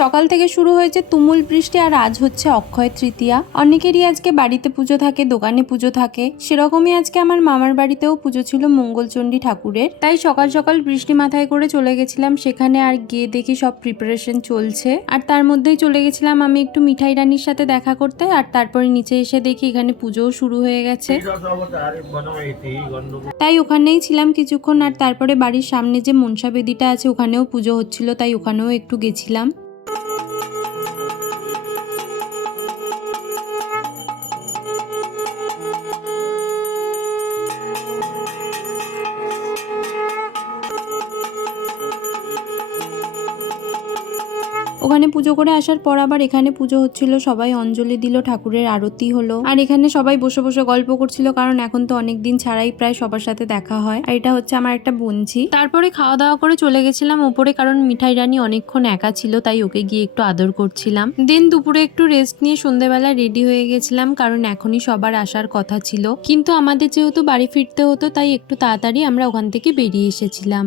সকাল থেকে শুরু হয়েছে তুমুল বৃষ্টি আর আজ হচ্ছে অক্ষয় তৃতীয়া। অনেকেরই আজকে বাড়িতে পুজো থাকে, দোকানে পুজো থাকে। সেরকমই আজকে আমার মামার বাড়িতেও পুজো ছিল মঙ্গলচণ্ডী ঠাকুরের। তাই সকাল সকাল বৃষ্টি মাথায় করে চলে গেছিলাম। সেখানে আর গিয়ে দেখি সব প্রিপারেশন চলছে। আর তার মধ্যেই চলে গেছিলাম আমি একটু মিঠাই রানীর সাথে দেখা করতে। আর তারপরে নিচে এসে দেখি এখানে পুজোও শুরু হয়ে গেছে। তাই ওখানেই ছিলাম কিছুক্ষণ। আর তারপরে বাড়ির সামনে যে মনসা বেদিটা আছে, ওখানেও পুজো হচ্ছিল। তাই ওখানেও একটু গেছিলাম। ওখানে পুজো করে আসার পর আবার এখানে পুজো হচ্ছিল, সবাই অঞ্জলি দিল, ঠাকুরের আরতি হলো। আর এখানে সবাই বসে বসে গল্প করছিল, কারণ এখন তো অনেক দিন ছাড়াই প্রায় সবার সাথে দেখা হয়। আর এটা হচ্ছে আমার একটা বোনঝি তারপরে খাওয়া দাওয়া করে চলে গেছিলাম উপরে কারণ মিঠাই রানী অনেকক্ষণ একা ছিল, তাই ওকে গিয়ে একটু আদর করছিলাম। দেন দুপুরে একটু রেস্ট নিয়ে সন্ধেবেলা রেডি হয়ে গেছিলাম, কারণ এখনই সবার আসার কথা ছিল। কিন্তু আমাদের যেহেতু বাড়ি ফিরতে হতো, তাই একটু তাড়াতাড়ি আমরা ওখান থেকে বেরিয়ে এসেছিলাম।